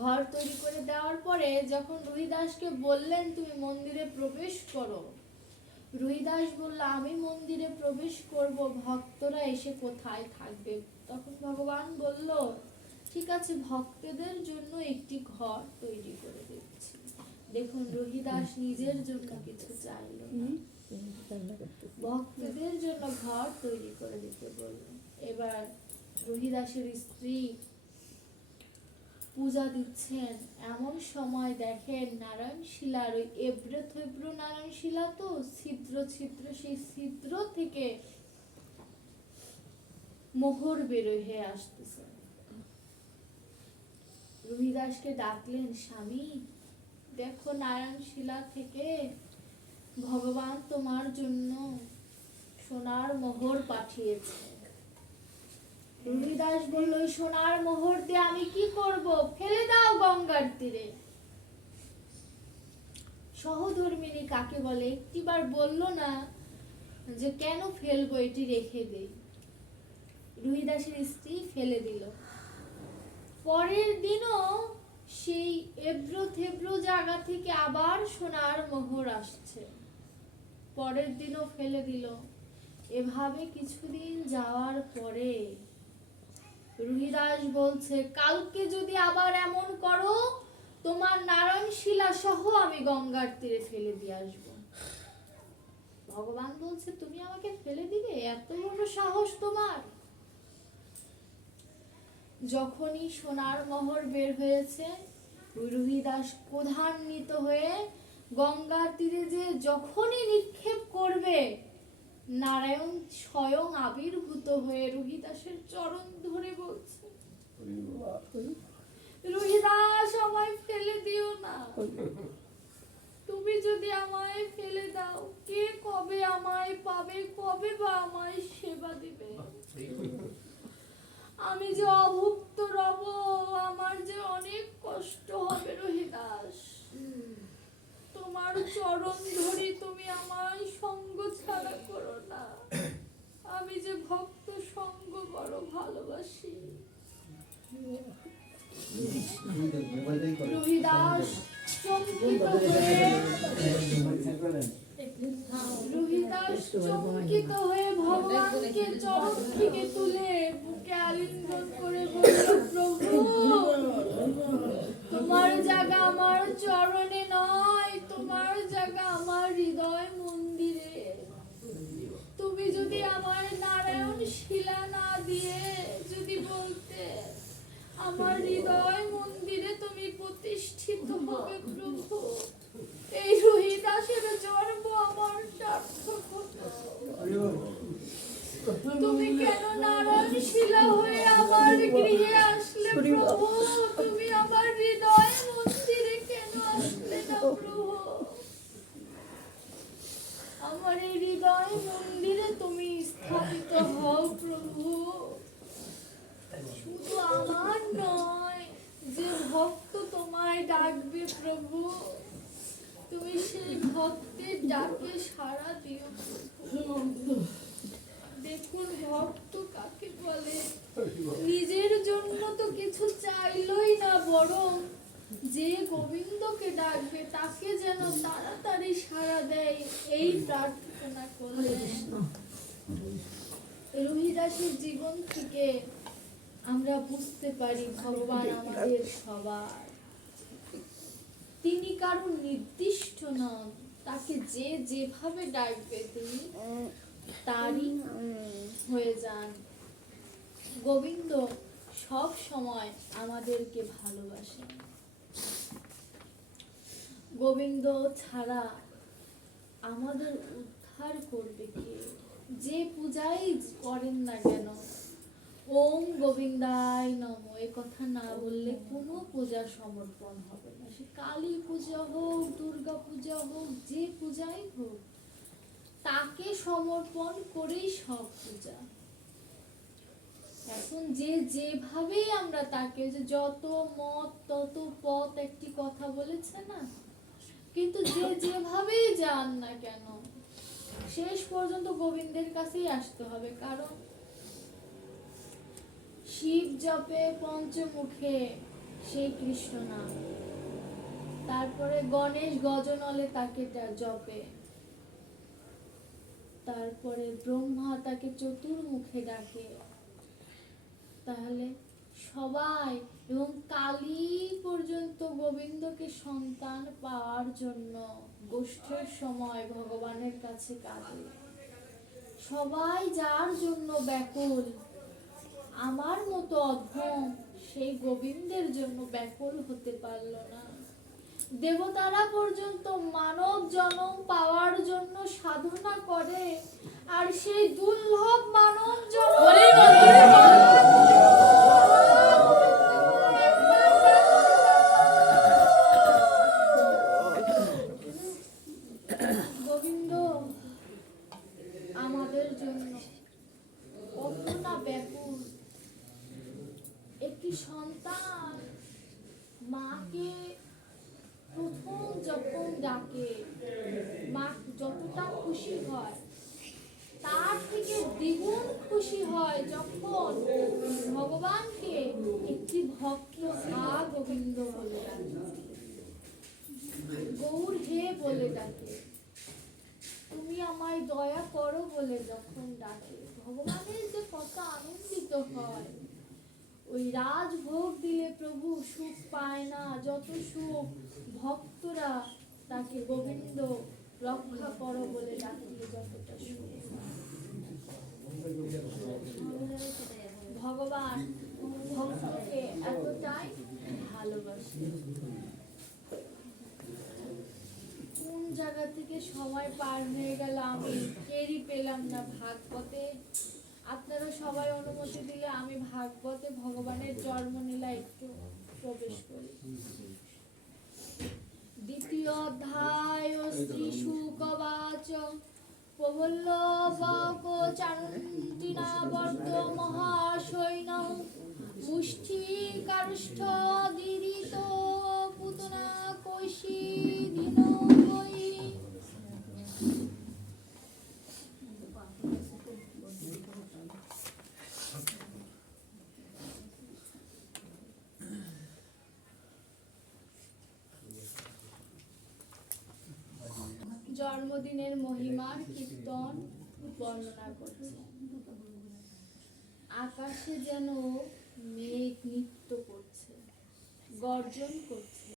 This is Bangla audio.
ঘর তৈরি করে দেওয়ার পরে যখন রুহিদাসকে বললেন তুমি মন্দিরে প্রবেশ করো। রুহিদাস বলল আমি মন্দিরে প্রবেশ করব ভক্তরা এসে কোথায় থাকবে? তখন ভগবান বলল ঠিক আছে ভক্তদের জন্য একটি ঘর তৈরি করে দিচ্ছি। দেখুন রুহিদাস নিজের জন্য কিছু চাইল ভক্তদের জন্য ঘর তৈরি করে দিতে বলল। এবার রুহিদাসের স্ত্রী পূজা দিচ্ছেন। এমন সময় দেখেন নারায়ণ শিলার ওই এব্রে থেব্রো নারায়ণ শিলা তো ছিদ্র ছিদ্র, সেই ছিদ্র থেকে মোহর বের হয়ে আসতেছে। রুহিদাসকে ডাকলেন, স্বামী, দেখো নারায়ণ শিলা থেকে ভগবান তোমার জন্য সোনার মোহর পাঠিয়েছে। রুহিদাস বলল "ওই সোনার মোহর আমি কি করব? ফেলে দাও গঙ্গার তীরে। সহধর্মিনী কাকে বলে? একটিবার বলল না যে, কেন ফেলব এটি রেখে রুহিদাসের স্ত্রী ফেলে দিল। পরের দিনও সেই এব্রো থেব্রো জায়গা থেকে আবার সোনার মোহর আসছে। পরের দিনও ফেলে দিল। এভাবে কিছুদিন যাওয়ার পরে রুহিদাস বলছে, কালকে যদি আবার এমন করো, তোমার নারায়ণ শিলা সহ আমি গঙ্গার তীরে ফেলে দিয়ে আসব। ভগবান বলছে, তুমি আমাকে ফেলে দিবে? এত বড় সাহস তোমার? যখনই সোনার মোহর বের হয়েছে, রুহিদাস প্রধান্বিত হয়ে গঙ্গার তীরে যে যখনই নিক্ষেপ করবে নারায়ণ স্বয়ং আবির্ভূত হয়ে রুহিদাসের চরণ ধরে বলছে, রুহিদাস, আমায় ফেলে দিও না। তুমি যদি আমায় ফেলে দাও, কে কবে আমায় পাবে, কবে বা আমায় সেবা দিবে আমি যে অভুক্ত রব আমার যে অনেক কষ্ট হবে রহিদাস তোমার চরণ ধরি তুমি আমায় সঙ্গ ছাড়া করো না আমি যে ভক্ত সঙ্গ বড় ভালোবাসি তোমার জায়গা আমার চরণে নয়, তোমার জায়গা আমার হৃদয় মন্দিরে। তুমি যদি আমার নারায়ণ শিলা না দিয়ে যদি আমার হৃদয় মন্দিরে তুমি প্রতিষ্ঠিত হবে, প্রভু। এই রোহিদাসের জন্ম আমার সার্থক তুমি কেন নারায়ণ শিলা হয়ে আমার গৃহে আসলে, প্রভু? তুমি আমার হৃদয় মন্দিরে কেন আসলে না, প্রভু? আমার এই হৃদয় মন্দিরে তুমি স্থাপিত হও প্রভু শুধু আমার নয় যে ভক্ত তোমায় ডাকবে প্রভু তুমি সেই ভক্তের ডাকে সাড়া দিও প্রভু। দেখুন ভক্ত কাকে বলে? নিজের জন্য তো কিছু চাইলই না বরং যে গোবিন্দকে ডাকবে তাকে যেন তাড়াতাড়ি সাড়া দেয়, এই প্রার্থনা করলেন। রুহিদাসের জীবন থেকে আমরা বুঝতে পারি ভগবান আমাদের সবার। তিনি কারও নির্দিষ্ট নন, তাকে যে যেভাবে ডাকবে তিনি তারই হয়ে যান। গোবিন্দ সব সময় আমাদেরকে ভালোবাসেন গোবিন্দ ছাড়া আমাদের উদ্ধার করবে কে? যে পূজাই করেন না কেন? ওম গোবিন্দায় নম। এ কথা না বললে কোনো পূজা সমর্পণ হবে না। সে কালী পূজা হোক, দুর্গা পূজা হোক, যে পূজাই হোক সমর্পণ করেই সব পূজা। এখন যে যেভাবেই আমরা তাকে যে যত মত, তত পথ একটি কথা বলেছে না, কিন্তু যে যেভাবেই যান না কেন, শেষ পর্যন্ত গোবিন্দের কাছেই আসতে হবে। কারণ শিব জপে পঞ্চমুখে সেই কৃষ্ণ নাম। তারপরে গণেশ গজনলে তাকে জপে। তারপরে ব্রহ্মা তাকে চতুর্মুখে ডাকে। তাহলে সবাই এবং কালী পর্যন্ত গোবিন্দকে সন্তান পাওয়ার জন্য গোষ্ঠের সময় ভগবানের কাছে কাঁদে। সবাই যার জন্য ব্যাকুল, আমার মতো অধম, সেই গোবিন্দের জন্য ব্যাকুল হতে পারল না। দেবতারা পর্যন্ত মানব জন্ম সাধনা করে আর সেই দুর্লভ মানব গোবিন্দ আমাদের জন্য ব্যাকুল। একটি সন্তান মাকে প্রথম যখন ডাকে যতটা খুশি হয়। তার থেকে দ্বিগুণ খুশি হয় যখন ভগবানকে একটি ভক্ত হা গোবিন্দ বলে গৌর হে বলে ডাকে। তুমি আমায় দয়া করো বলে যখন ডাকে। ভগবানের যে কত আনন্দিত হয়। ওই রাজভোগ দিলে প্রভু সুখ পায় না। যত সুখ ভক্তরা তাকে গোবিন্দ রক্ষা করো বলে ডাকলে যতটা ভগবান ভক্তকে এতটাই ভালোবাসে। কোন জায়গা থেকে সময় পার হয়ে গেল আমি টেরই পেলাম না ভাগবতে। আপনারা সবাই অনুমতি দিলে আমি ভাগবতে ভগবানের জন্ম জন্মলীলা একটু প্রবেশ করি। দ্বিতীয় অধ্যায় শ্রী শুকবাচ প্রবল্লবক চান্তিনা বর্ত মহাশৈন মুষ্টি কাষ্ঠ দিরিত জন্মদিনের মহিমার কীর্তন বর্ণনা করছে। আকাশে যেন মেঘ নৃত্য করছে গর্জন করছে।